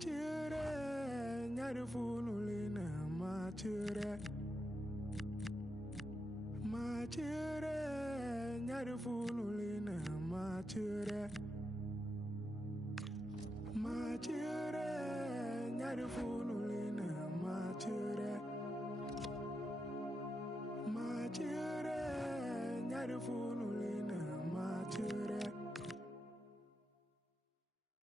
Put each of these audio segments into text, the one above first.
Machere, nyarufunulina, machere. Machere, nyarufunulina, machere. Machere, nyarufunulina, machere. Machere, nyarufunulina, machere.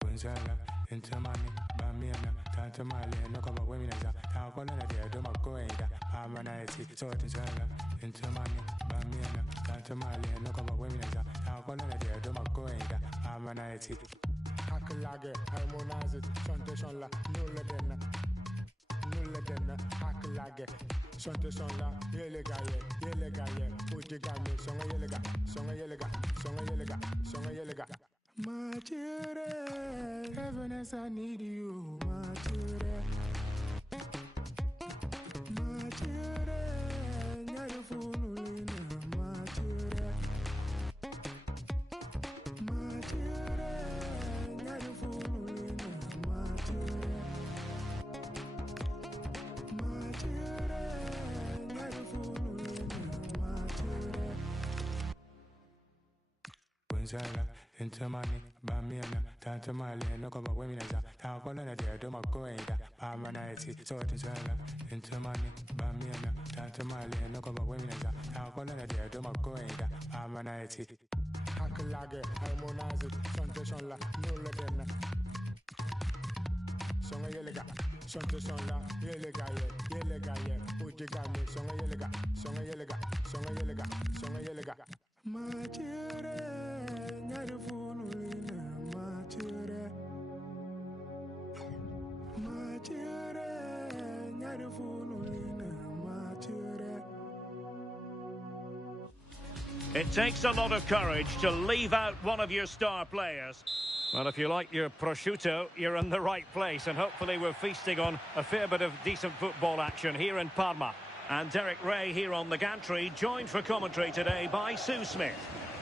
Gonzala, Intamani, Bamiana, Tantamali, no cover women as a Tacola, the Domacoeda, Amanaiti, Sort and Zala, Intamani, Bamiana, Tantamali, no cover women as a Tacola, the Domacoeda, Amanaiti. Hakalage, harmonize it, Santation la, Nulla den, Hakalage, Santation la, Yelegaye, Ujigami, Songa Yelega. Machere, heaviness, I need you, Machere. Machere, nyarufunulina, Machere. Machere, nyarufunulina, Machere. Machere, nyarufunulina, Machere. Gonzala, Intamani, Bamiana, Tantamali, no cover women as a Tacola, the Domacoeda, Amanaiti, Sort and Zala, Intamani, Bamiana, Tantamali, no cover women as a Tacola, the Domacoeda, Amanaiti. Hakalage, harmonize it, Santation la, Nulla den. Songa Yelega, Santation la, Yelegaye, Ujigami, Songa Yelega. Machere, nyarufunulina, machere. Machere, nyarufunulina, machere. It takes a lot of courage to leave out one of your star players. Well, if you like your prosciutto, you're in the right place, and hopefully we're feasting on a fair bit of decent football action here in Parma. And Derek Ray here on the gantry, joined for commentary today by Sue Smith.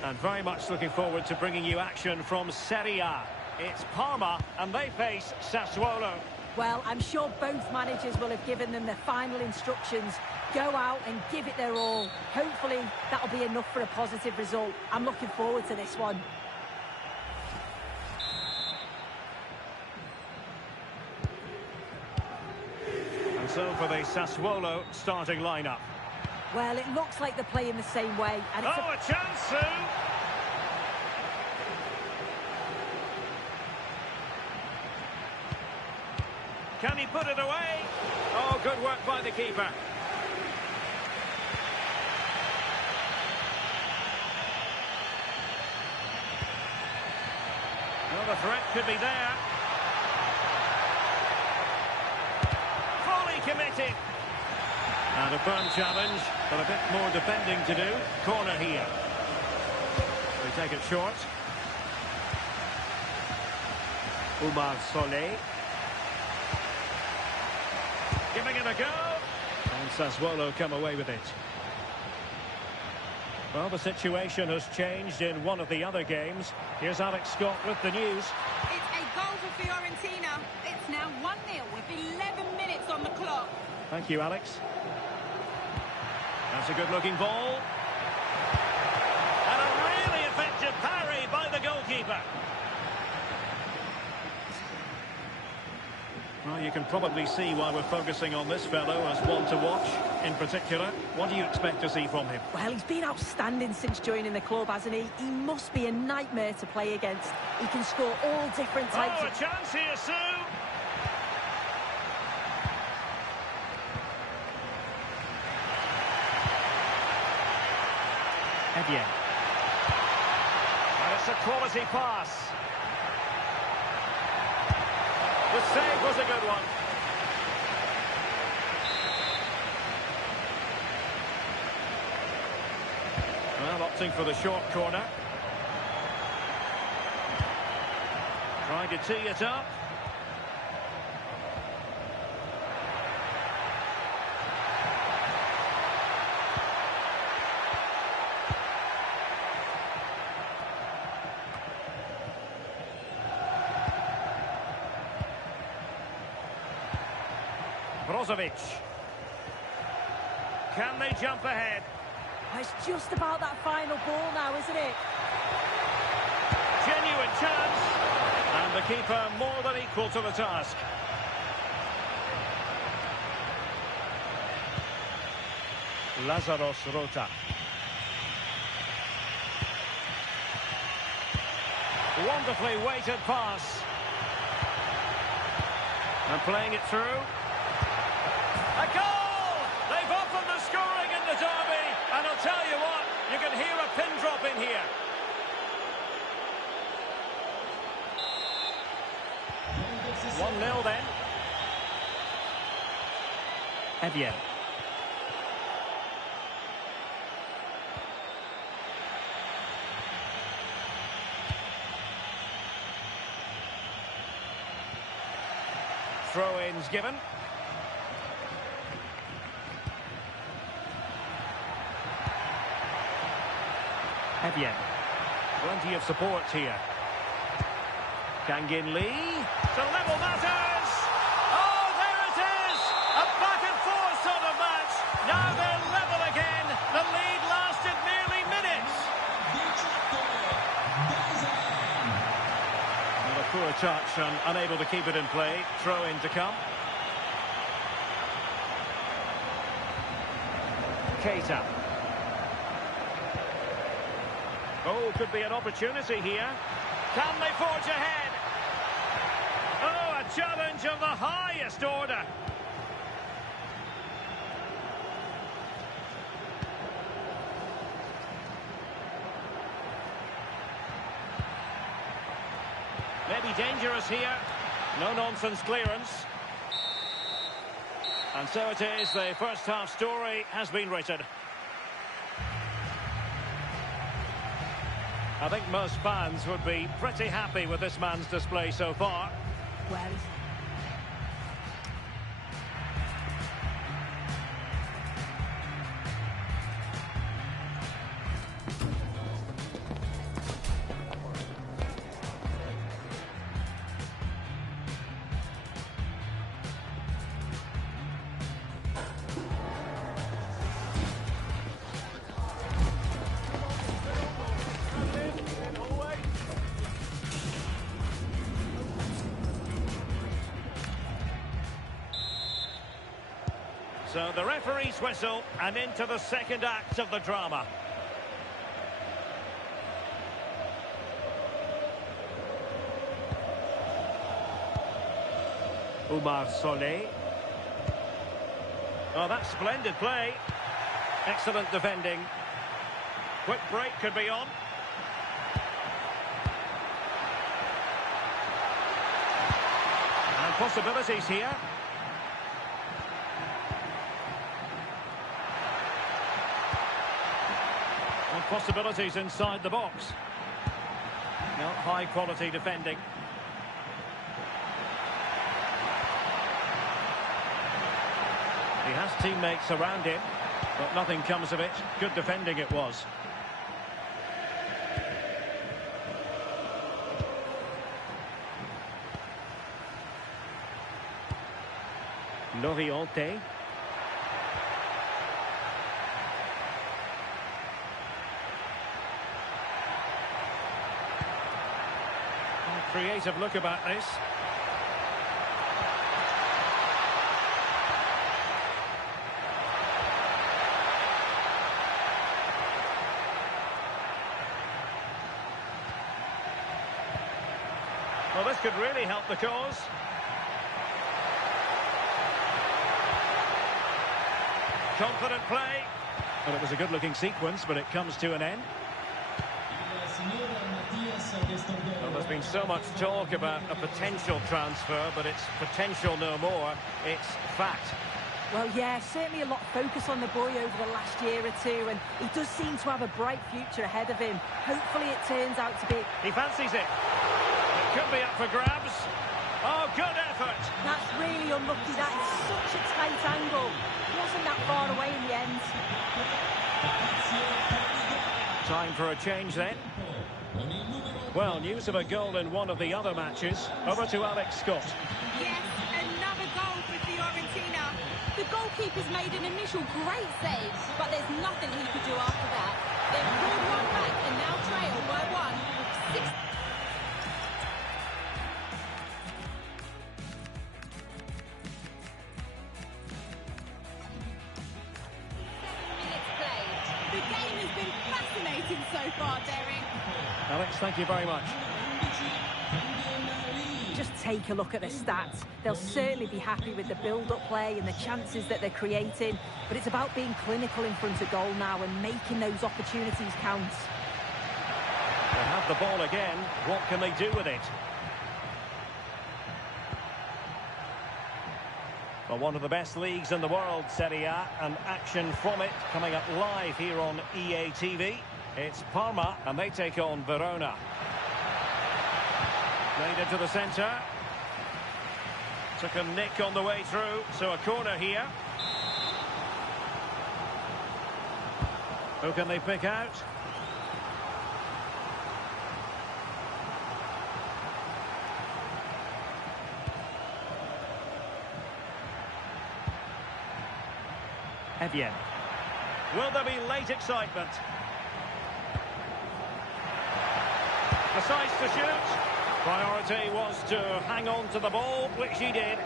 And very much looking forward to bringing you action from Serie A. It's Parma, and they face Sassuolo. Well, I'm sure both managers will have given them their final instructions. Go out and give it their all. Hopefully, that'll be enough for a positive result. I'm looking forward to this one. So for the Sassuolo starting lineup. Well, it looks like they're playing the same way. And it's a chance, Sue! Can he put it away? Oh, good work by the keeper. Well, the threat could be there. Committed. And a firm challenge, but a bit more defending to do. Corner here. They take it short. Oumar Solé. Giving it a go. And Sassuolo come away with it. Well, the situation has changed in one of the other games. Here's Alex Scott with the news. It's a goal for Fiorentina. It's now 1-0 with 11 minutes on the clock. Thank you, Alex. That's a good-looking ball. And a really effective parry by the goalkeeper. Well, you can probably see why we're focusing on this fellow as one to watch. In particular, what do you expect to see from him? Well, he's been outstanding since joining the club, hasn't he? He must be a nightmare to play against. He can score all different types of... a chance here, Sue! Evian. And it's a quality pass. The save was a good one. Well, opting for the short corner. Trying to tee it up. Brozovic. Can they jump ahead? It's just about that final ball now, isn't it? Genuine chance. And the keeper more than equal to the task. Lazaros Rota. Wonderfully weighted pass. And playing it through. A goal! They've opened the scoring in the derby. And I'll tell you what, you can hear a pin drop in here. One 0 then. Evian. Throw-ins given. Evian. Plenty of support here. Kangin Lee. To level matters! Oh, there it is! A back-and-forth sort of match. Now they're level again. The lead lasted merely minutes. And a poor touch and unable to keep it in play. Throw in to come. Keita. Oh, could be an opportunity here. Can they forge ahead? Oh, a challenge of the highest order. Maybe dangerous here. No-nonsense clearance. And so it is, the first half story has been written. I think most fans would be pretty happy with this man's display so far. Well, so the referee's whistle and into the second act of the drama. Oumar Solé. Oh, that's splendid play. Excellent defending. Quick break could be on. And possibilities here. Possibilities inside the box. No, high quality defending. He has teammates around him, but nothing comes of it. Good defending it was. Loriente. Creative look about this. Well, this could really help the cause. Confident play. Well, it was a good-looking sequence, but it comes to an end. Well, there's been so much talk about a potential transfer, but it's potential no more. It's fact. Well, yeah, certainly a lot of focus on the boy over the last year or two, and he does seem to have a bright future ahead of him. Hopefully it turns out to be... He fancies it. It could be up for grabs. Oh, good effort. That's really unlucky. That is such a tight angle. He wasn't that far away in the end. Time for a change then. Well, news of a goal in one of the other matches. Over to Alex Scott. Yes, another goal for Fiorentina. goalkeeper's made an initial great save, but there's nothing he could do after that. They've pulled one back and now trail by one. 7 minutes played. The game has been fascinating so far, Derek. Alex, thank you very much. Just take a look at the stats. They'll certainly be happy with the build-up play and the chances that they're creating, but it's about being clinical in front of goal now and making those opportunities count. They have the ball again. What can they do with it? Well, one of the best leagues in the world, Serie A, and action from it coming up live here on EA TV. It's Parma, and they take on Verona. Played into the centre. Took a nick on the way through, so a corner here. Who can they pick out? Evian. Will there be late excitement? Decides to shoot. Priority was to hang on to the ball, which he did.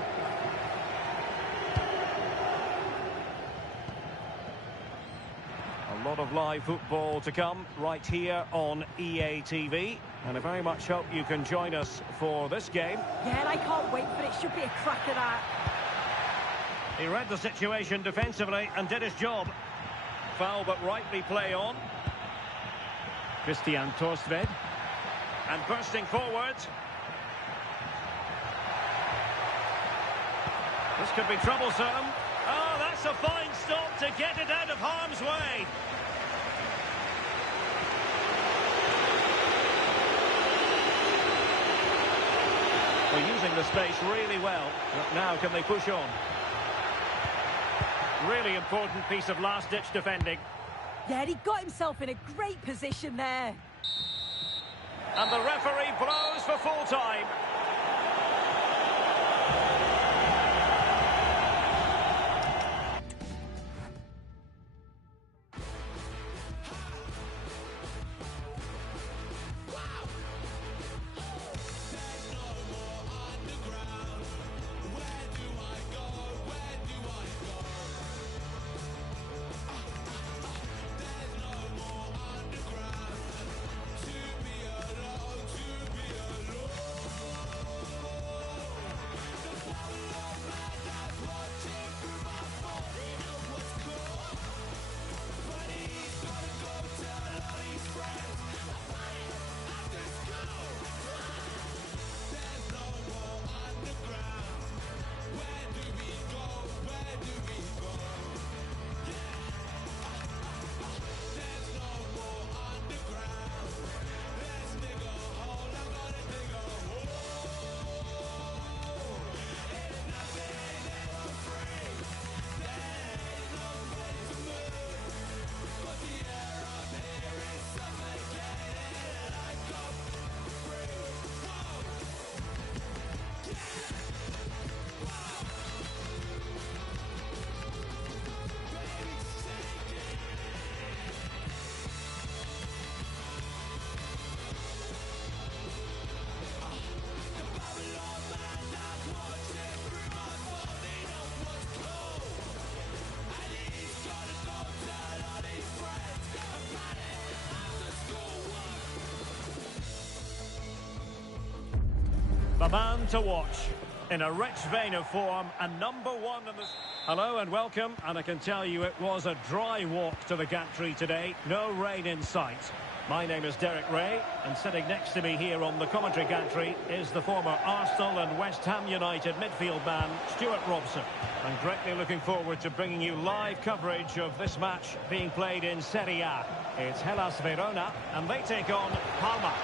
A lot of live football to come right here on EA TV. And I very much hope you can join us for this game. Yeah, and I can't wait, but it should be a cracker, that. He read the situation defensively and did his job. Foul, but rightly play on. Christian Torsved. And bursting forward. This could be troublesome. Oh, that's a fine stop to get it out of harm's way. They're using the space really well. But now can they push on? Really important piece of last-ditch defending. Yeah, he got himself in a great position there. And the referee blows for full time. The man to watch. In a rich vein of form and number one in the... Hello and welcome, and I can tell you it was a dry walk to the gantry today. No rain in sight. My name is Derek Ray, and sitting next to me here on the commentary gantry is the former Arsenal and West Ham United midfield man, Stuart Robson. I'm greatly looking forward to bringing you live coverage of this match being played in Serie A. It's Hellas Verona, and they take on Parma.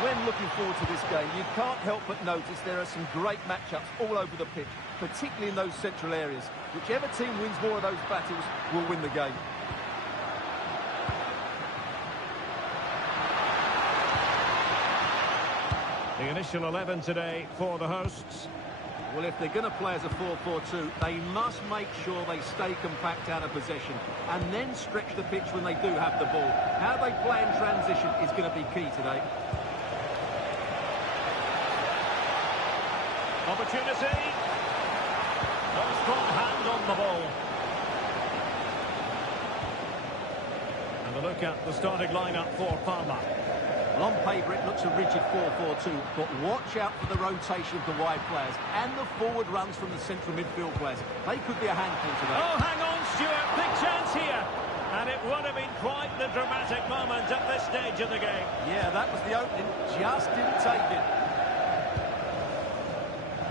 When looking forward to this game, you can't help but notice there are some great matchups all over the pitch, particularly in those central areas. Whichever team wins more of those battles will win the game. The initial 11 today for the hosts. Well, if they're going to play as a 4-4-2, they must make sure they stay compact out of possession and then stretch the pitch when they do have the ball. How they play in transition is going to be key today. Opportunity. No strong hand on the ball. And a look at the starting lineup for Parma. Well, on paper, it looks a rigid 4-4-2, but watch out for the rotation of the wide players and the forward runs from the central midfield players. They could be a handful today. Oh, hang on, Stuart. Big chance here. And it would have been quite the dramatic moment at this stage of the game. Yeah, that was the opening. Just didn't take it.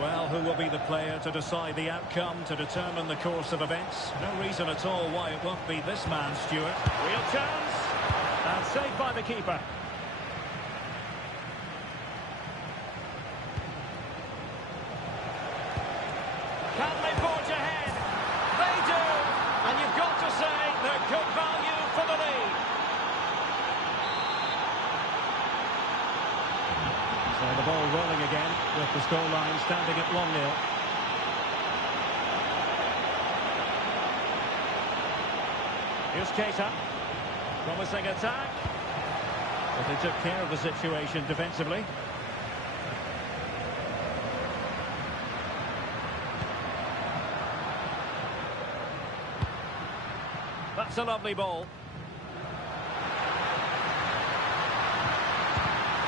Well, who will be the player to decide the outcome, to determine the course of events? No reason at all why it won't be this man, Stuart. Real chance. And saved by the keeper. Can they forge ahead? They do! And you've got to say they're good value for the lead. So the ball rolling again with the scoreline standing at 1-0. Here's Keita. Promising attack. But they took care of the situation defensively. That's a lovely ball.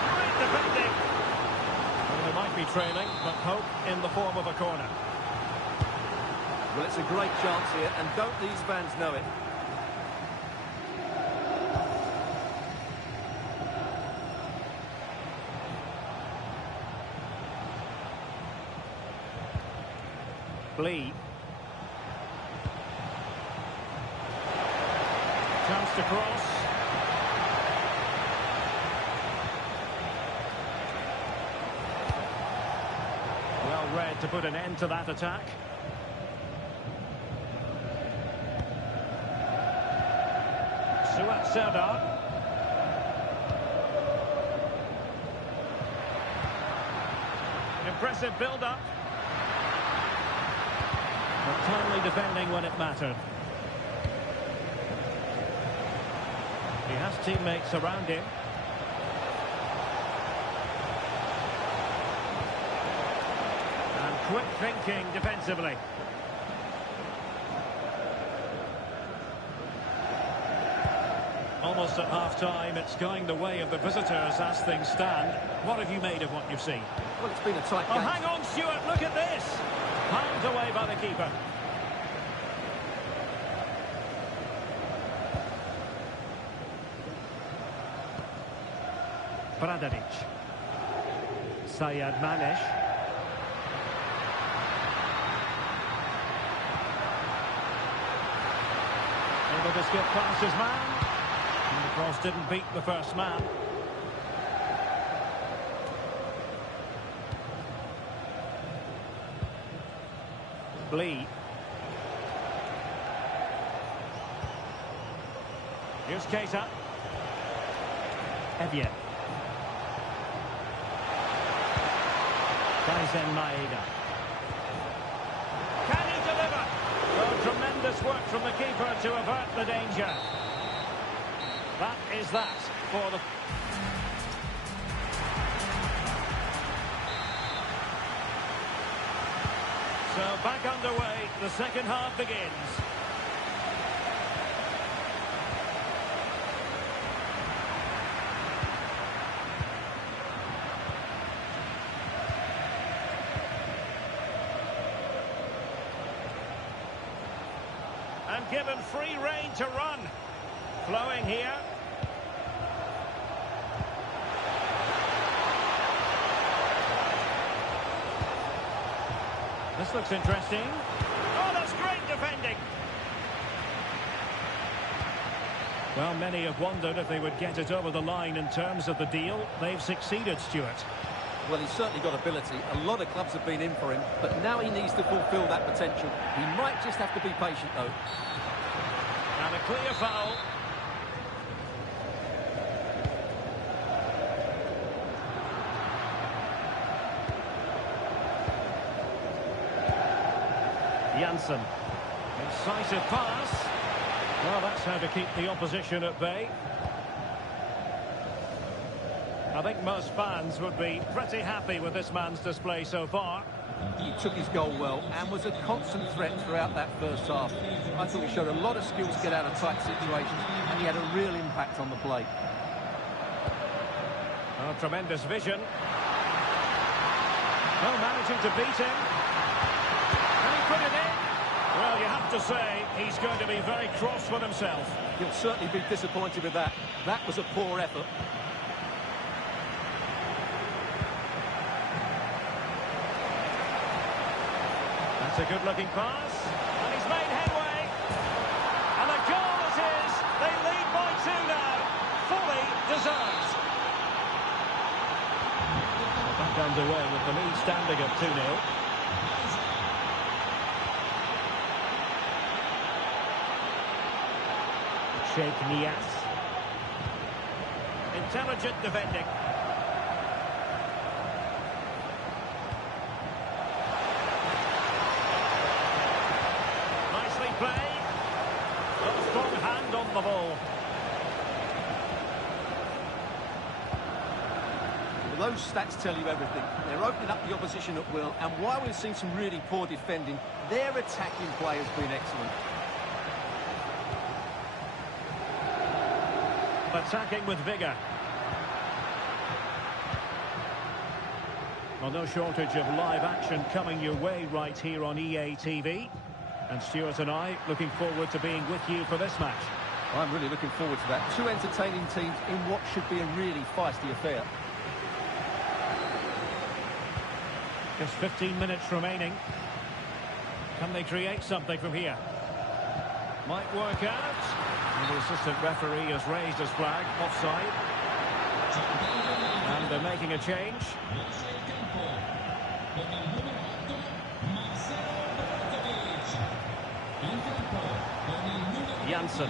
Great defending. Well, they might be trailing, but hope in the form of a corner. Well, it's a great chance here, and don't these fans know it? Lee. Chance to cross. Well read to put an end to that attack. Suat Serdar. Impressive build-up. But timely defending when it mattered. He has teammates around him. And quick thinking defensively. Almost at half-time, it's going the way of the visitors as things stand. What have you made of what you've seen? Well, it's been a tight Oh, game. hang on, Stuart, look at this! Palmed away by the keeper. Pradaric. Sayed Manesh. Able to skip past his man. And the cross didn't beat the first man. Lee. Here's Keita. Evian. Kaizen Maeda. Can he deliver? Oh, tremendous work from the keeper to avert the danger. That is that for the... So back underway, the second half begins. And given free rein to run. Flowing here. This looks interesting. Oh, that's great defending. Well, many have wondered if they would get it over the line in terms of the deal. They've succeeded, Stuart. Well, he's certainly got ability. A lot of clubs have been in for him, but now he needs to fulfil that potential. He might just have to be patient, though. And a clear foul. Janssen. Incisive pass. Well, that's how to keep the opposition at bay. I think most fans would be pretty happy with this man's display so far. He took his goal well and was a constant threat throughout that first half. I thought he showed a lot of skills to get out of tight situations, and he had a real impact on the play. Oh, tremendous vision. Oh, managing to beat him. And he put it in. Well, you have to say, he's going to be very cross with himself. He'll certainly be disappointed with that. That was a poor effort. That's a good-looking pass. And he's made headway. And the goal is his. They lead by 2 now. Fully deserved. Back underway with the lead standing at 2-0. Sheikh Niasse. Intelligent defending. Nicely played. A strong hand on the ball. Well, those stats tell you everything. They're opening up the opposition at will, and while we've seen some really poor defending, their attacking play has been excellent. Attacking with vigour. Well, no shortage of live action coming your way right here on EA TV. And Stuart and I looking forward to being with you for this match. I'm really looking forward to that. Two entertaining teams in what should be a really feisty affair. Just 15 minutes remaining. Can they create something from here? Might work out. And the assistant referee has raised his flag, offside. And they're making a change. Janssen.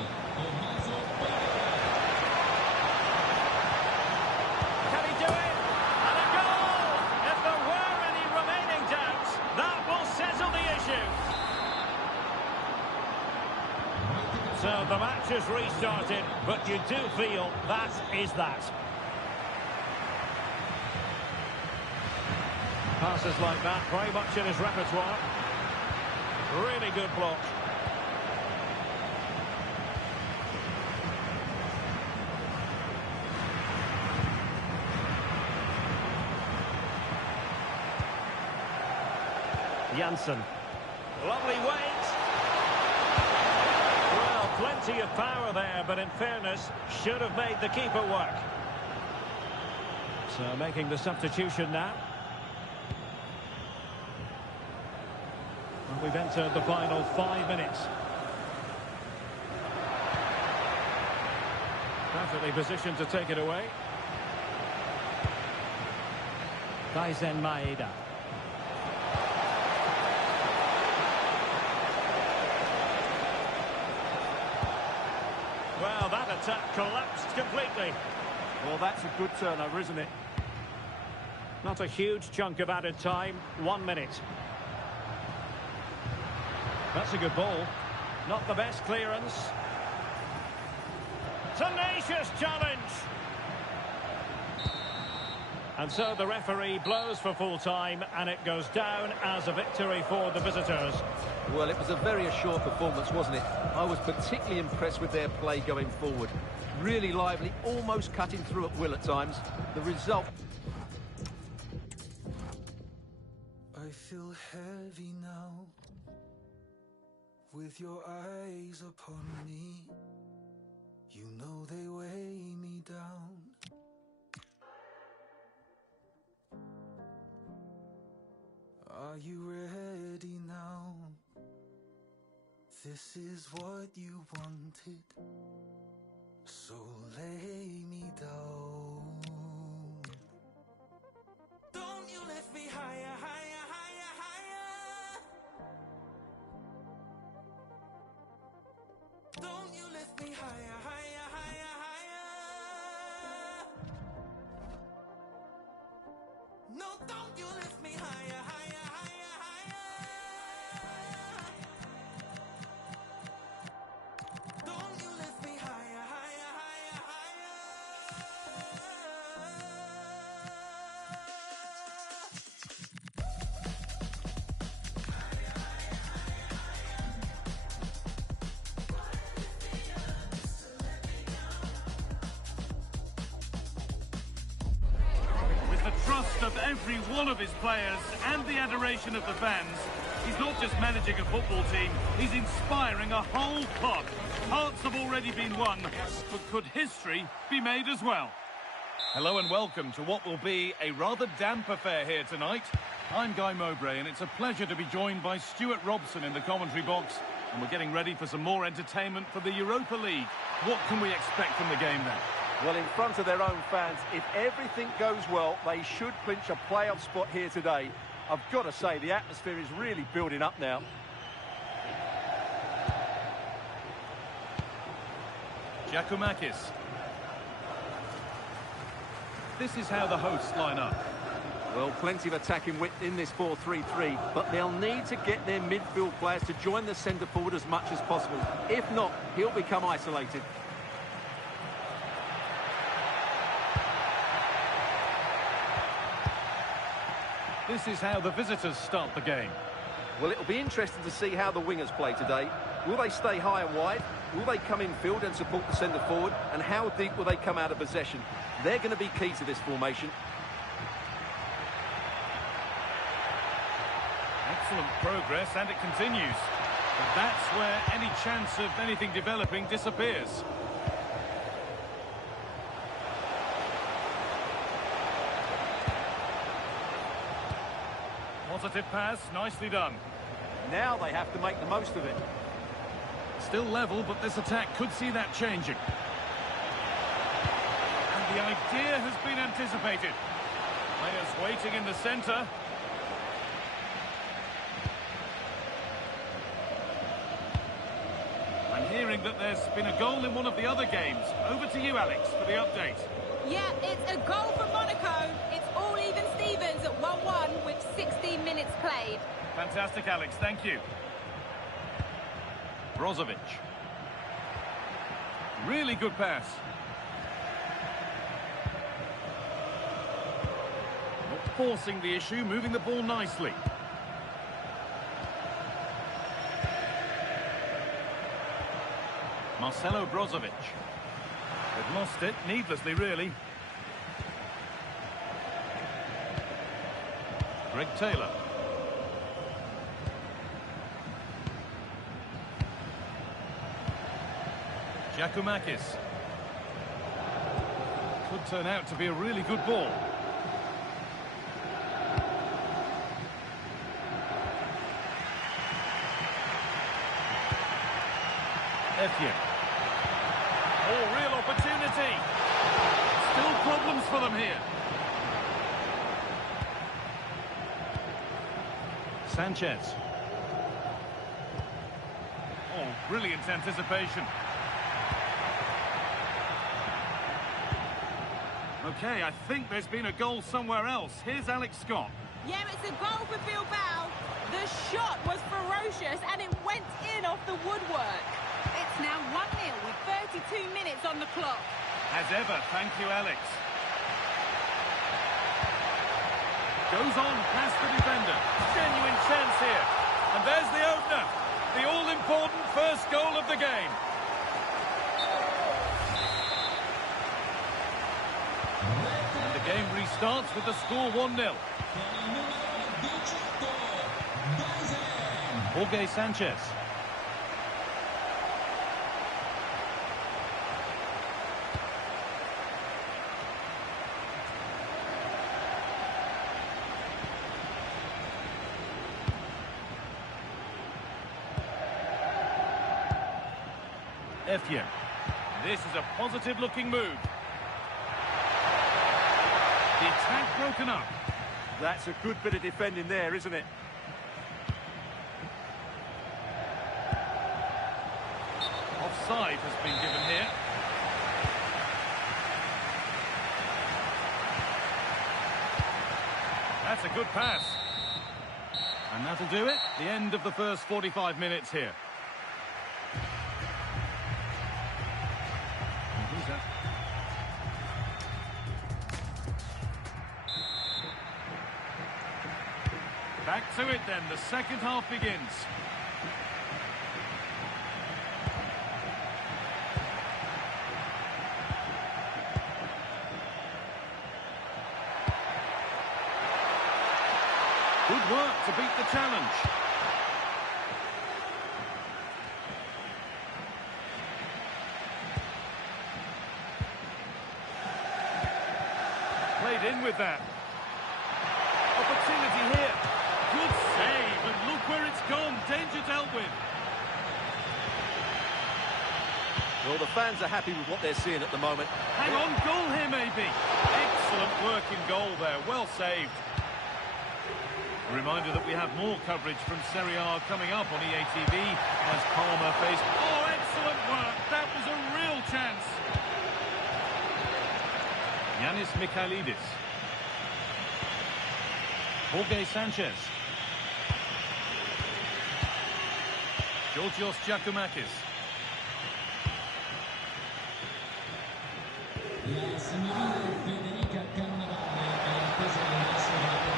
Can he do it? And a goal! If there were any remaining doubts, that will settle the issue. So the match has restarted, but you do feel that is that. Passes like that, very much in his repertoire. Really good block. Janssen. Lovely weight. Well, plenty of power there, but in fairness, should have made the keeper work. So making the substitution now. We've entered the final 5 minutes. Perfectly positioned to take it away. Daizen Maeda. Well, that attack collapsed completely. Well, that's a good turnover, isn't it? Not a huge chunk of added time. 1 minute. That's a good ball. Not the best clearance. Tenacious challenge. And so the referee blows for full time, and it goes down as a victory for the visitors. Well, it was a very assured performance, wasn't it? I was particularly impressed with their play going forward. Really lively, almost cutting through at will at times. The result... I feel heavy now, with your eyes upon me. You know they weigh me down. Are you ready now? This is what you wanted, so lay me down. Don't you lift me higher, higher, higher, higher. Don't you lift me higher, higher, higher, higher. No, don't you lift me higher, higher, higher, higher. trust of every one of his players and the adoration of the fans. He's not just managing a football team, he's inspiring a whole club. Hearts have already been won, but could history be made as well? Hello and welcome to what will be a rather damp affair here tonight. I'm Guy Mowbray and it's a pleasure to be joined by Stuart Robson in the commentary box. And we're getting ready for some more entertainment for the Europa League. What can we expect from the game then? Well, in front of their own fans, if everything goes well, they should clinch a playoff spot here today. I've got to say, the atmosphere is really building up now. Giakoumakis. This is how the hosts line up. Well, plenty of attacking width in this 4-3-3, but they'll need to get their midfield players to join the centre forward as much as possible. If not, he'll become isolated. This is how the visitors start the game. Well, it'll be interesting to see how the wingers play today. Will they stay high and wide? Will they come in field and support the centre forward? And how deep will they come out of possession? They're going to be key to this formation. Excellent progress, and it continues. But that's where any chance of anything developing disappears. Positive pass, nicely done. Now they have to make the most of it. Still level, but this attack could see that changing. And the idea has been anticipated. Players waiting in the centre. I'm hearing that there's been a goal in one of the other games. Over to you, Alex, for the update. Yeah, it's a goal for Monaco. It's all even Stevens at 1-1 with 16 minutes played. Fantastic, Alex. Thank you. Brozovic. Really good pass. Not forcing the issue, moving the ball nicely. Marcelo Brozovic. They've lost it, needlessly, really. Greg Taylor. Giakoumakis. Could turn out to be a really good ball. Etienne. Oh, real opportunity. Still problems for them here. Sanchez. Oh, brilliant anticipation. Okay, I think there's been a goal somewhere else. Here's Alex Scott. Yeah, it's a goal for Bilbao. The shot was ferocious and it went in off the woodwork. It's now 1-0 with 32 minutes on the clock. As ever, thank you, Alex. Goes on past the defender. Genuine chance here. And there's the opener. The all-important first goal of the game. And the game restarts with the score 1-0. Jorge Sanchez. Etienne. This is a positive-looking move. The attack broken up. That's a good bit of defending there, isn't it? Offside has been given here. That's a good pass. And that'll do it. The end of the first 45 minutes here. Back to it then, the second half begins. Good work to beat the challenge. Played in with that. Opportunity here. Good save, and look where it's gone. Danger dealt with. Well, the fans are happy with what they're seeing at the moment. Hang on, goal here maybe. Excellent work in goal there. Well saved. A reminder that we have more coverage from Serie A coming up on EA TV as Parma face... Oh, excellent work. That was a real chance. Yanis Mikhailidis. Jorge Sanchez. Georgios Giacomakis.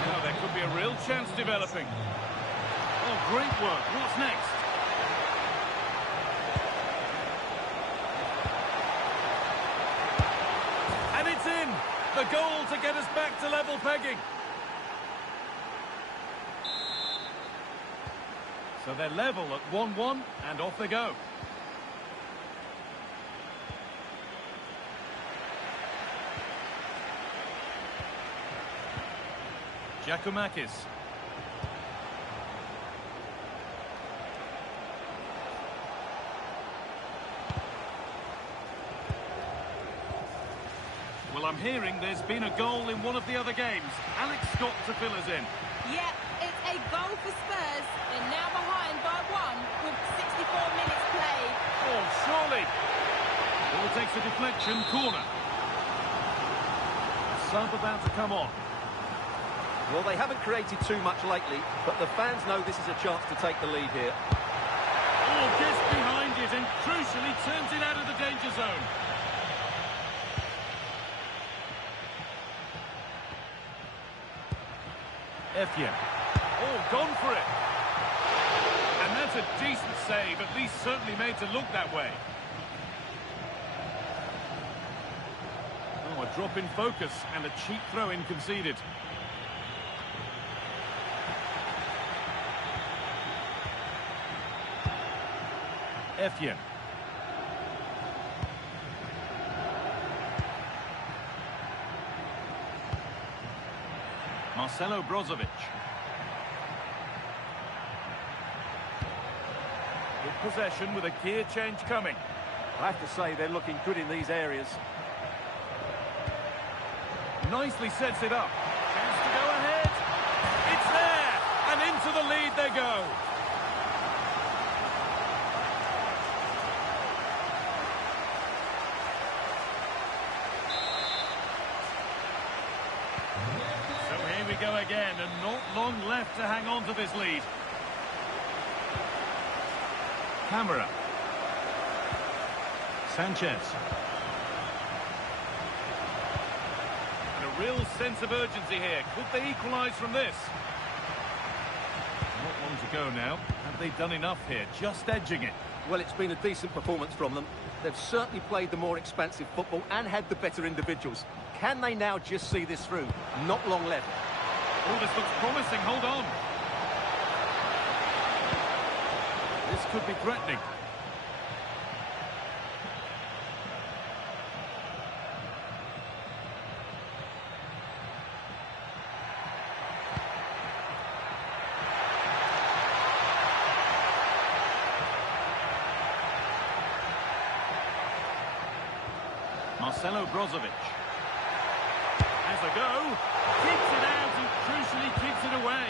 Now there could be a real chance developing. Oh, great work. What's next? And it's in. The goal to get us back to level pegging. So they're level at 1-1, and off they go. Giacomakis. Well, I'm hearing there's been a goal in one of the other games. Alex Scott to fill us in. Yeah, it's a goal for Spurs. They're now behind by 1 with 64 minutes played. Oh, surely. Ball takes a deflection, corner. A sub about to come on. Well, they haven't created too much lately, but the fans know this is a chance to take the lead here. Oh, gets behind it and crucially turns it out of the danger zone. Effian. Oh, gone for it. And that's a decent save, at least certainly made to look that way. Oh, a drop in focus and a cheap throw-in conceded. Effian. Marcelo Brozovic. Good possession with a gear change coming. I have to say they're looking good in these areas. Nicely sets it up. Chance to go ahead. It's there! And into the lead they go. Go again, and not long left to hang on to this lead. Camera. Sanchez. And a real sense of urgency here. Could they equalise from this? Not long to go now. Have they done enough here? Just edging it. Well, it's been a decent performance from them. They've certainly played the more expansive football and had the better individuals. Can they now just see this through? Not long left. Oh, this looks promising. Hold on. This could be threatening. Marcelo Brozovic has a go, keeps it out and crucially keeps it away.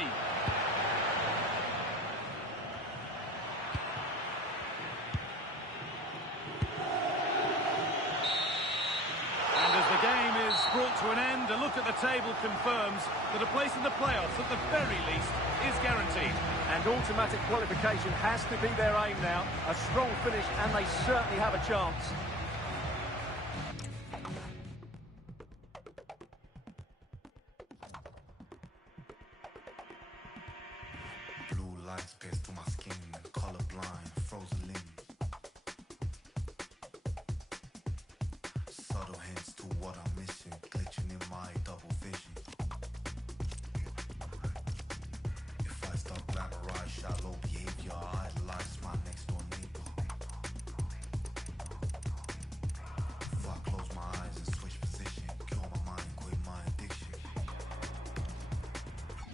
And as the game is brought to an end, a look at the table confirms that a place in the playoffs at the very least is guaranteed. And automatic qualification has to be their aim now. A strong finish and they certainly have a chance. Lights pierce through my skin, colorblind, frozen limbs. Subtle hints to what I'm missing, glitching in my double vision. that low behavior, I idolize my next door neighbor. If I close my eyes and switch position, kill my mind, quit my addiction.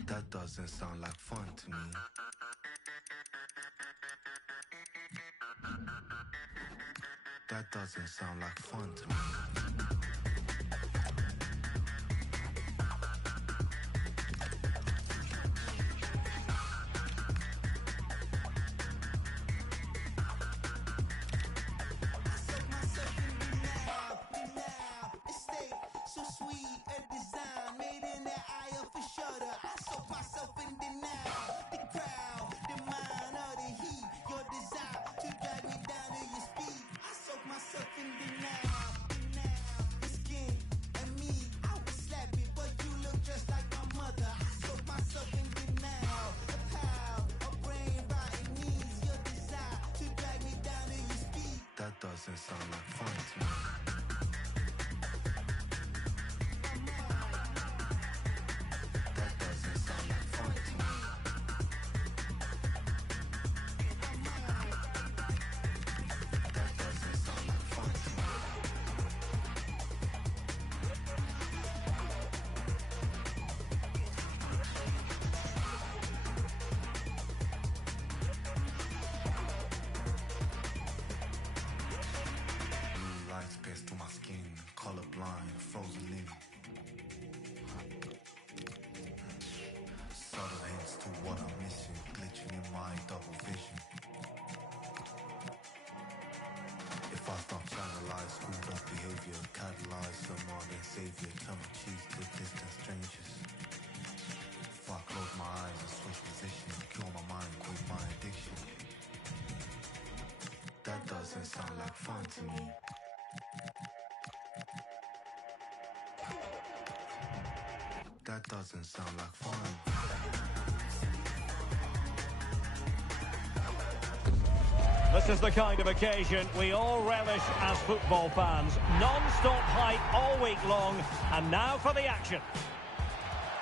That doesn't sound like fun to me. That doesn't sound like fun to me. That doesn't sound like fun to me. That doesn't sound like fun to me. That doesn't sound like fun to me. Lights pierced through my skin, colorblind, frozen in. Subtle hints to what I'm missing, glitching in my double vision. If I stop channelize, screwed up behavior, catalyze someone and savior, turn my cheeks to distant strangers. If I close my eyes and switch position, kill my mind, quit my addiction. That doesn't sound like fun to me. That doesn't sound like fun. This is the kind of occasion we all relish as football fans. Non-stop hype all week long, and now for the action.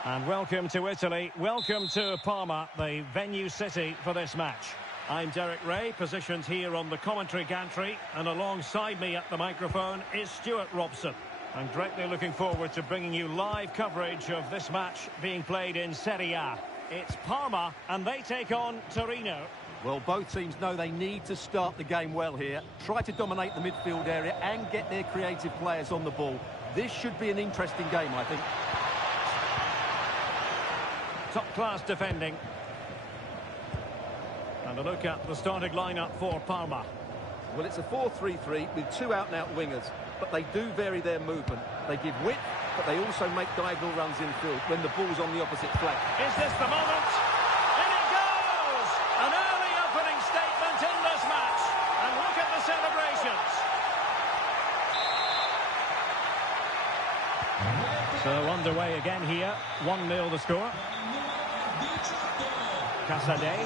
And welcome to Italy, welcome to Parma, the venue city for this match. I'm Derek Ray, positioned here on the commentary gantry, and alongside me at the microphone is Stuart Robson. I'm greatly looking forward to bringing you live coverage of this match being played in Serie A. It's Parma, and they take on Torino. Well, both teams know they need to start the game well here. Try to dominate the midfield area and get their creative players on the ball. This should be an interesting game, I think. Top-class defending. And a look at the starting lineup for Parma. Well, it's a 4-3-3 with two out-and-out wingers, but they do vary their movement. They give width, but they also make diagonal runs infield when the ball's on the opposite flank. Is this the moment? And it goes! An early opening statement in this match. And look at the celebrations. So underway again here. 1-0 the score. Casadei.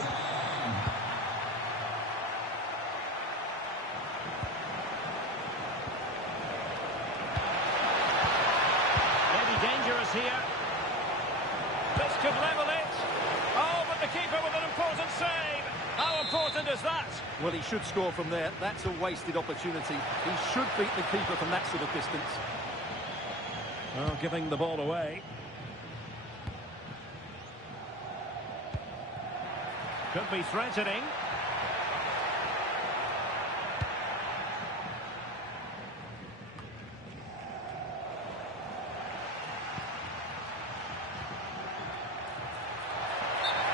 Dangerous here. This could level it. Oh, but the keeper with an important save. How important is that? Well, he should score from there. That's a wasted opportunity. He should beat the keeper from that sort of distance. Well, giving the ball away. Could be threatening.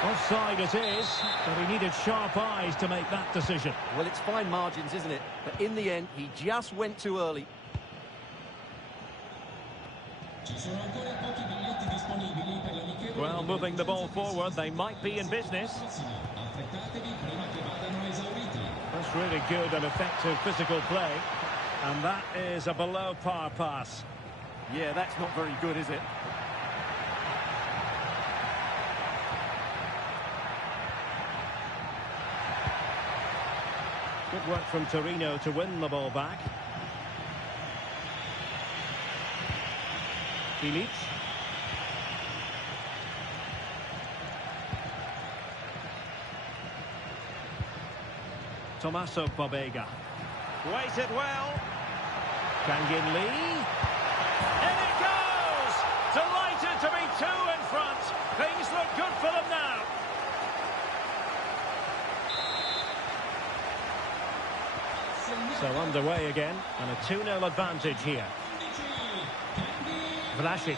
Offside it is, but he needed sharp eyes to make that decision. Well, it's fine margins, isn't it? But in the end, he just went too early. Well, moving the ball forward, they might be in business. That's really good and effective physical play. And that is a below-par pass. Yeah, that's not very good, is it? Good work from Torino to win the ball back. Bilic. Tommaso Pobega. Waited well. Kangin Lee. In it goes! Delighted to be two in front. Things look good for them now. So underway again, and a 2-0 advantage here. Vlasic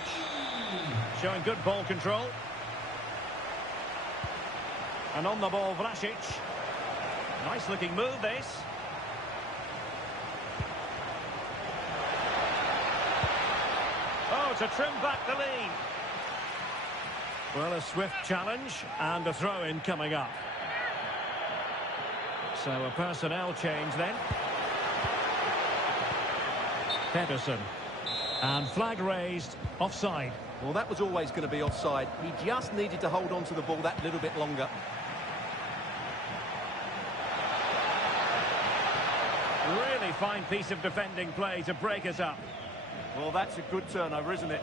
showing good ball control. And on the ball, Vlasic. Nice looking move, this. Oh, to trim back the lead. Well, a swift challenge and a throw-in coming up. So a personnel change then. Pedersen. And flag raised, offside. Well, that was always going to be offside. He just needed to hold on to the ball that little bit longer. Really fine piece of defending play to break us up. Well, that's a good turnover, isn't it?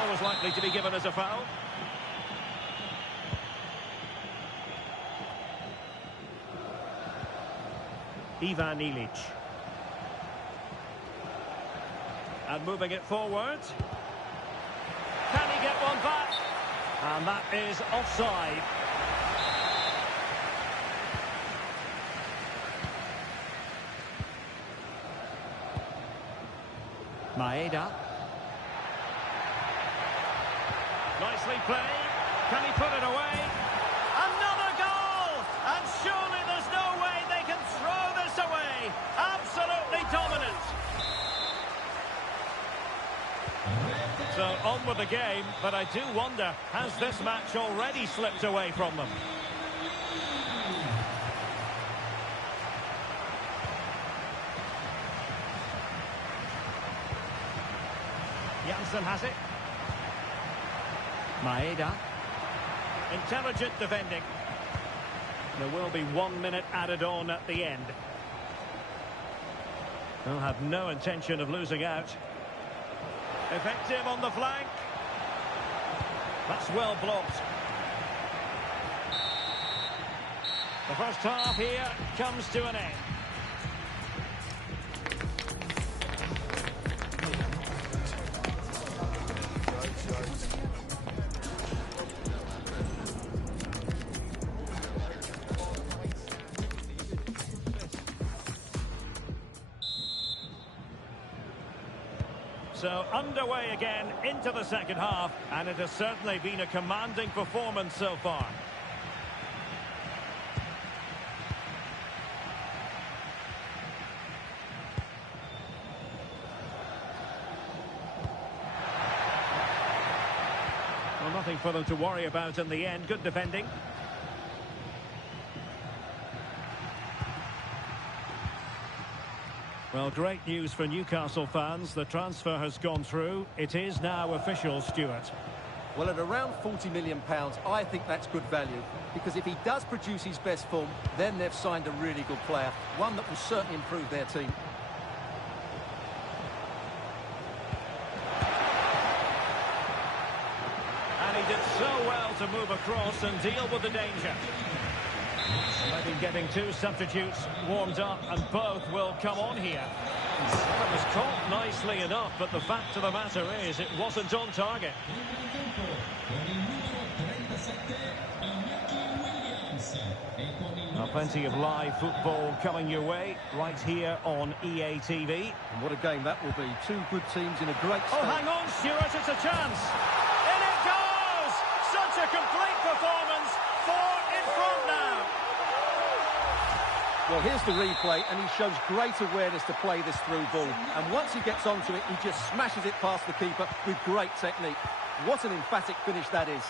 Always likely to be given as a foul. Ivan Ilic. And moving it forward. Can he get one back? And that is offside. Maeda. Nicely played. Can he put it away? Another goal! And surely there's no way they can throw this away. Absolutely dominant. So on with the game, but I do wonder, has this match already slipped away from them? Janssen has it. Maeda. Intelligent defending. There will be 1 minute added on at the end. They'll have no intention of losing out. Effective on the flank. That's well blocked. The first half here comes to an end. So underway again into the second half, and it has certainly been a commanding performance so far. Well, nothing for them to worry about in the end. Good defending. Well, great news for Newcastle fans. The transfer has gone through. It is now official, Stuart. Well, at around £40 million, I think that's good value. Because if he does produce his best form, then they've signed a really good player. One that will certainly improve their team. And he did so well to move across and deal with the danger. Maybe getting two substitutes warmed up, and both will come on here. Well, it was caught nicely enough, but the fact of the matter is it wasn't on target. Now, plenty of live football coming your way right here on EA TV. And what a game that will be. Two good teams in a great state. Oh, hang on, Stuart, it's a chance. In it goes! Such a complete performance. 4 in front now. Well, here's the replay, and he shows great awareness to play this through ball. And once he gets onto it, he just smashes it past the keeper with great technique. What an emphatic finish that is.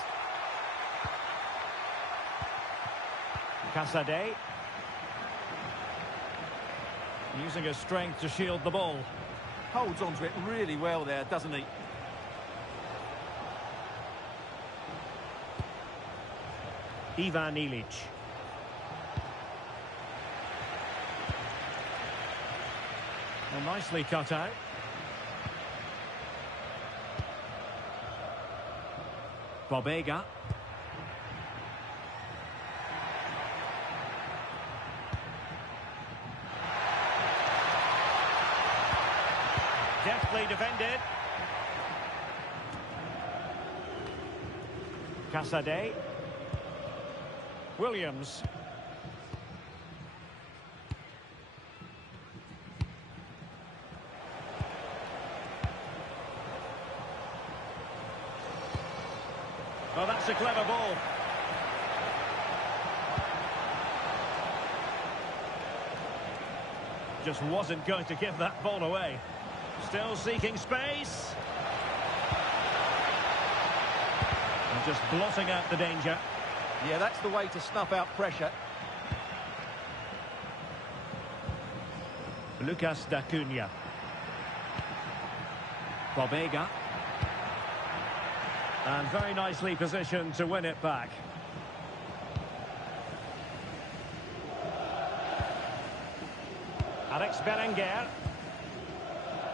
Casadei. Using his strength to shield the ball. Holds onto it really well there, doesn't he? Ivan Ilic. Well, nicely cut out. Bobega. Deftly defended. Casade. Williams. Oh, that's a clever ball. Just wasn't going to give that ball away. Still seeking space. And just blotting out the danger. Yeah, that's the way to snuff out pressure. Lucas D'Acunha. Bobega. And very nicely positioned to win it back. Alex Berenguer.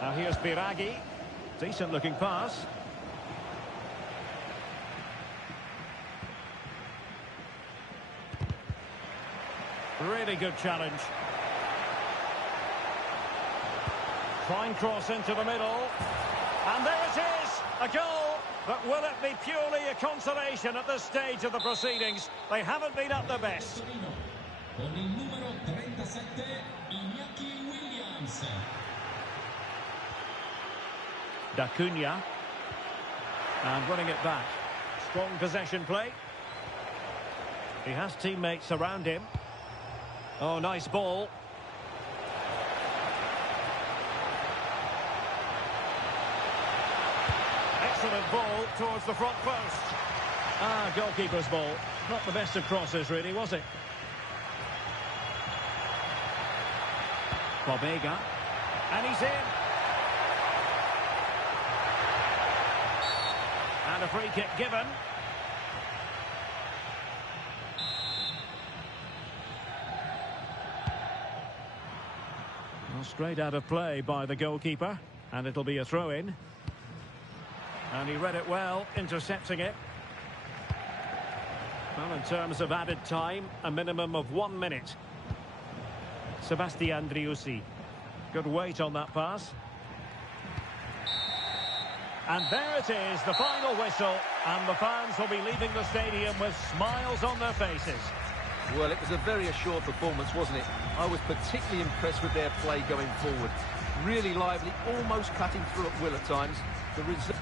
Now here's Biraghi. Decent looking pass. Really good challenge. Fine cross into the middle. And there it is! A goal! But will it be purely a consolation at this stage of the proceedings? They haven't been at their best. Con il numero 37, Iñaki Williams. D'Acunha. And running it back. Strong possession play. He has teammates around him. Oh, nice ball. Excellent ball towards the front post. Ah, goalkeeper's ball. Not the best of crosses, really, was it? Bobega. And he's in. And a free kick given. Well, straight out of play by the goalkeeper. And it'll be a throw-in. And he read it well, intercepting it. Well, in terms of added time, a minimum of 1 minute. Sebastian Driussi. Good weight on that pass. And there it is, the final whistle. And the fans will be leaving the stadium with smiles on their faces. Well, it was a very assured performance, wasn't it? I was particularly impressed with their play going forward. Really lively, almost cutting through at will at times. The result...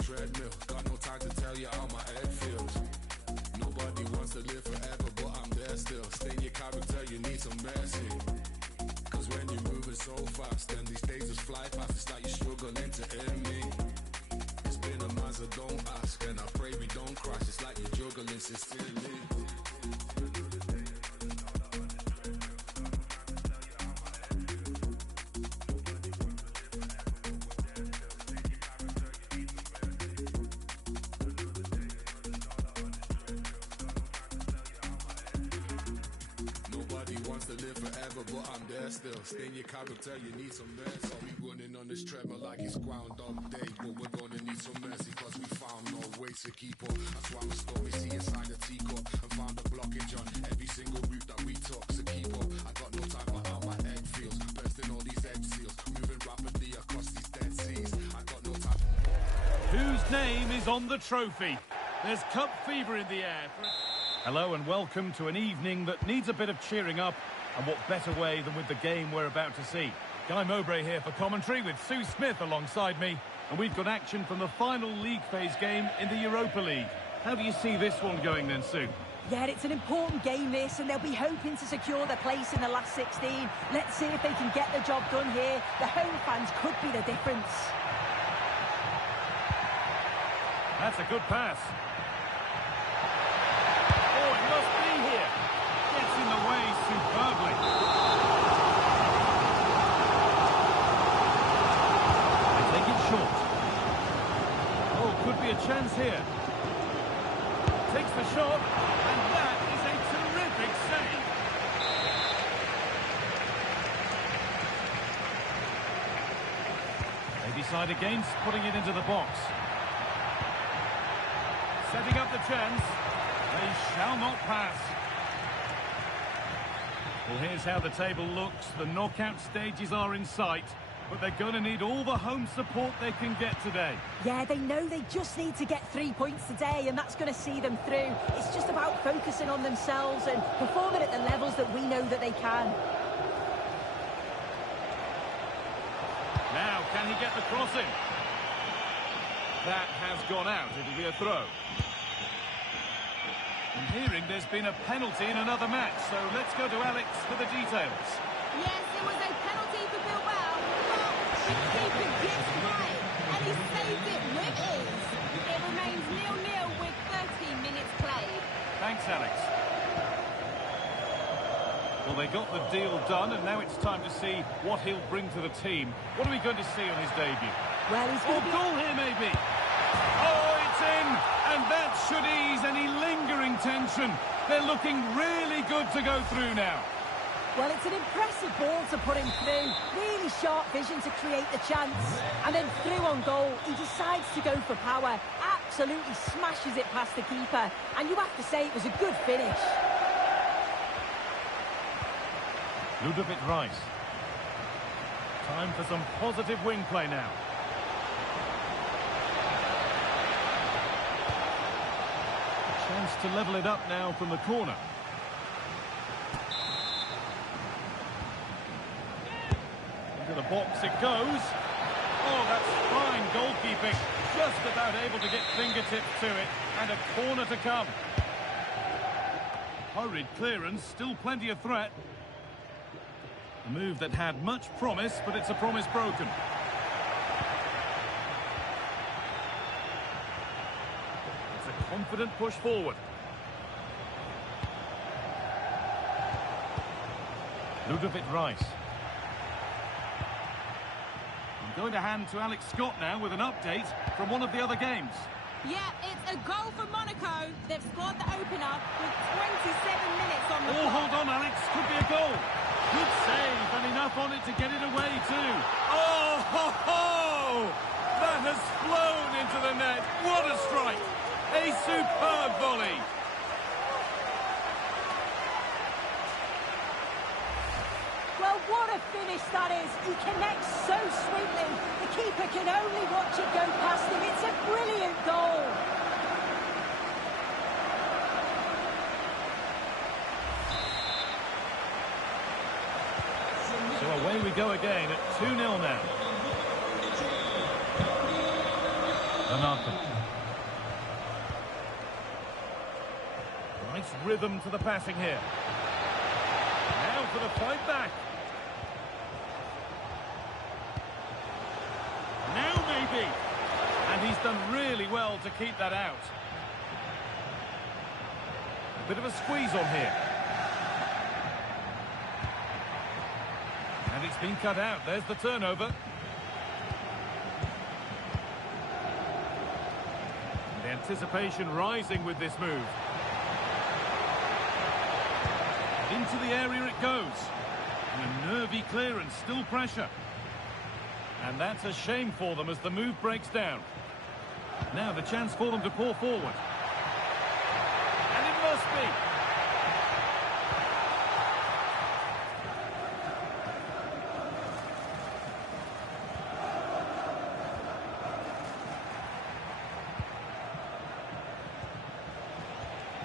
treadmill. Got no time to tell you how my head feels. Nobody wants to live forever, but I'm there still. Stay in your character, you need some mercy. Cause when you're moving so fast, then these days just fly past. It's like you're struggling to hear me. It's been a month, so don't ask, and I pray we don't crash. It's like you're juggling sincerely. But I'm there still. Stay in your character, you need some mercy. I'll be running on this treadmill like it's Groundhog Day, but we're gonna need some mercy cause we found no ways to keep up. That's why my story see inside the teacup and found a blockage on every single route that we took. So keep up, I got no time for how my head feels. Bursting all these egg seals, moving rapidly across these dead seas. I got no time. Whose name is on the trophy? There's cup fever in the air. Hello and welcome to an evening that needs a bit of cheering up. And what better way than with the game we're about to see. Guy Mowbray here for commentary with Sue Smith alongside me. And we've got action from the final league phase game in the Europa League. How do you see this one going then, Sue? Yeah, it's an important game, this, and they'll be hoping to secure their place in the last 16. Let's see if they can get the job done here. The home fans could be the difference. That's a good pass. Oh, it must be here. a chance here. Takes the shot, and that is a terrific save. They decide against putting it into the box. Setting up the chance. They shall not pass. Well, here's how the table looks. The knockout stages are in sight, but they're going to need all the home support they can get today. Yeah, they know they just need to get 3 points today, and that's going to see them through. It's just about focusing on themselves and performing at the levels that we know that they can. Now, can he get the cross in? That has gone out. It'll be a throw. I'm hearing there's been a penalty in another match, so let's go to Alex for the details. Yes, it was a penalty for Bilbao, but the keeper gets right, and he saved it with ease. It remains 0-0 with 13 minutes played. Thanks, Alex. Well, they got the deal done, and now it's time to see what he'll bring to the team. What are we going to see on his debut? Well, he's going to be... goal here, maybe. Oh, it's in, and that should ease any lingering tension. They're looking really good to go through now. Well, it's an impressive ball to put him through. Really sharp vision to create the chance. And then through on goal, he decides to go for power. Absolutely smashes it past the keeper. And you have to say it was a good finish. Ludovic Rice. Time for some positive wing play now. Chance to level it up now from the corner. Into the box it goes. Oh, that's fine goalkeeping. Just about able to get fingertips to it. And a corner to come. Hurried clearance, still plenty of threat. A move that had much promise, but it's a promise broken. It's a confident push forward. Ludovic Rice. I'm going to hand to Alex Scott now with an update from one of the other games. Yeah, it's a goal for Monaco. They've scored the opener with 27 minutes on the clock. Hold on, Alex. Could be a goal. Good save and enough on it to get it away too. Oh, ho, ho! That has flown into the net. What a strike! A superb volley. Well, what a finish that is. He connects so sweetly. The keeper can only watch it go past him. It's a brilliant goal. So away we go again at 2-0 now. Anaka. Nice rhythm to the passing here. Now for the fight back. Now maybe. And he's done really well to keep that out. A bit of a squeeze on here. And it's been cut out. There's the turnover. The anticipation rising with this move. Into the area it goes. And a nervy clearance, still pressure. And that's a shame for them as the move breaks down. Now the chance for them to pour forward. And it must be.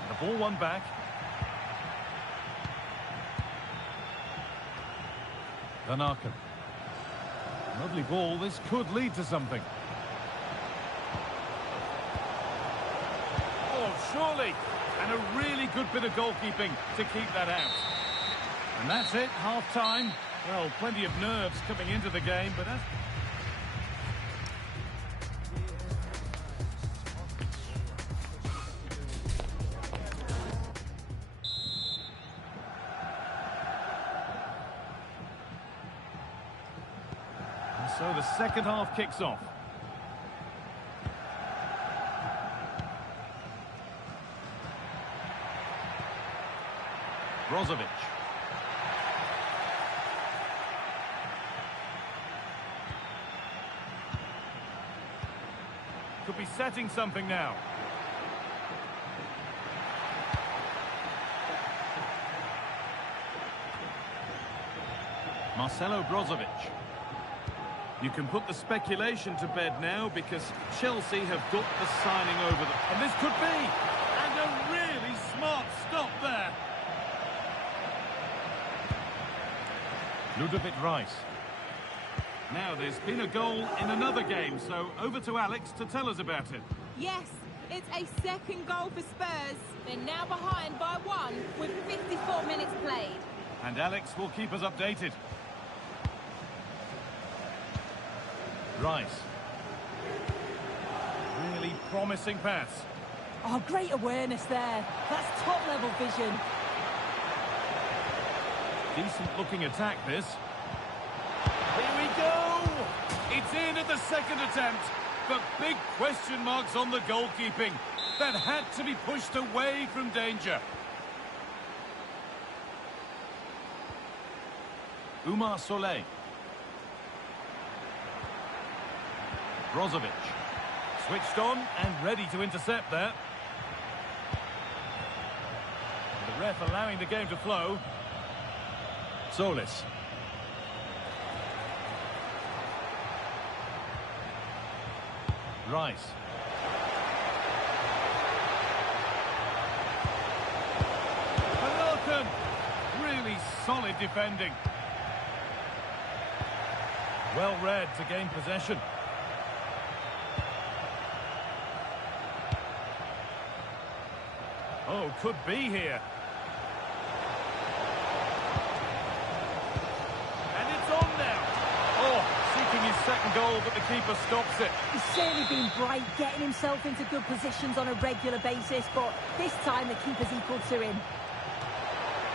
The ball won back. Van Aken. Lovely ball. This could lead to something. Oh, surely. And a really good bit of goalkeeping to keep that out. And that's it, half-time. Well, plenty of nerves coming into the game, but that's... So the second half kicks off. Brozovic. Could be setting something now. Marcelo Brozovic. You can put the speculation to bed now because Chelsea have got the signing over them. And this could be. And a really smart stop there. Ludovic Rice. Now, there's been a goal in another game, so over to Alex to tell us about it. Yes, it's a second goal for Spurs. They're now behind by 1 with 54 minutes played. And Alex will keep us updated. Rice. Really promising pass. Oh, great awareness there. That's top-level vision. Decent-looking attack, this. Here we go! It's in at the second attempt, but big question marks on the goalkeeping. That had to be pushed away from danger. Oumar Soleil. Brozovic. Switched on and ready to intercept there. The ref allowing the game to flow. Solis. Rice. Malcolm. Really solid defending. Well read to gain possession. Oh, could be here. And it's on now. Oh, seeking his second goal, but the keeper stops it. He's certainly been bright, getting himself into good positions on a regular basis, but this time the keeper's equal to him.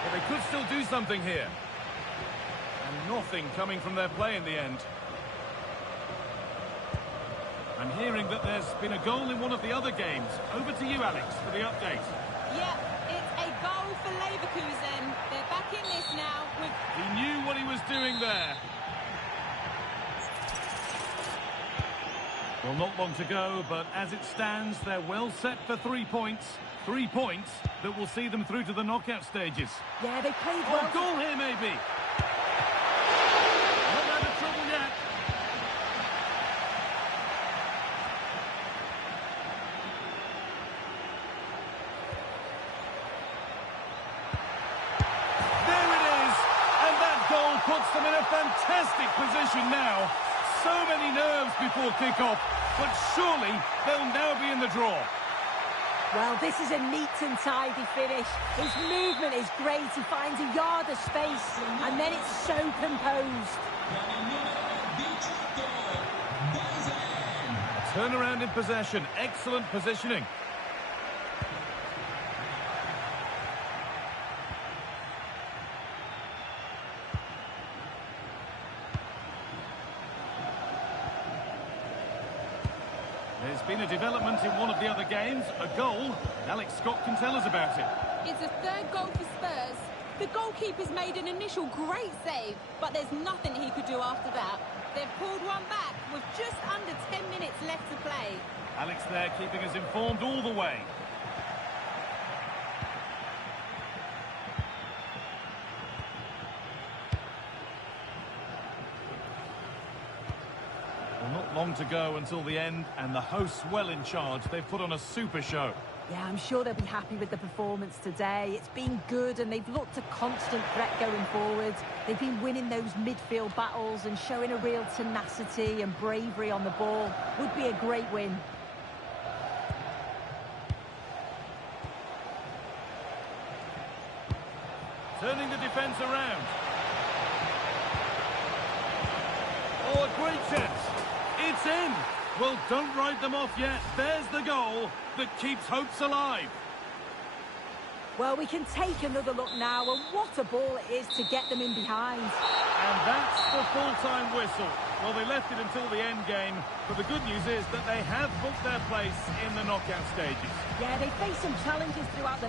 But they could still do something here. And nothing coming from their play in the end. I'm hearing that there's been a goal in one of the other games. Over to you, Alex, for the update. Yeah, it's a goal for Leverkusen. They're back in this now with... He knew what he was doing there. Well, not long to go, but as it stands, they're well set for 3 points. 3 points that will see them through to the knockout stages. Yeah, they played well. Oh, goal here, maybe. Not out of trouble yet. There it is. And that goal puts them in a fantastic position now. So many nerves before kick-off, but surely they'll now be in the draw. Well, this is a neat and tidy finish. His movement is great. He finds a yard of space, and then it's so composed. Turnaround in possession. Excellent positioning. There's been a development in one of the other games, a goal. Alex Scott can tell us about it. It's a third goal for Spurs. The goalkeeper's made an initial great save, but there's nothing he could do after that. They've pulled one back with just under 10 minutes left to play. Alex there keeping us informed all the way. Well, not long to go until the end, and the hosts well in charge. They've put on a super show. Yeah, I'm sure they'll be happy with the performance today. It's been good, and they've looked a constant threat going forward. They've been winning those midfield battles and showing a real tenacity and bravery on the ball. Would be a great win. Turning the defence around. Oh, a great chance. It's in. Well, don't write them off yet. There's the goal that keeps hopes alive. Well, we can take another look now, and what a ball it is to get them in behind. And that's the full-time whistle. Well, they left it until the end game, but the good news is that they have booked their place in the knockout stages. Yeah, they faced some challenges throughout the...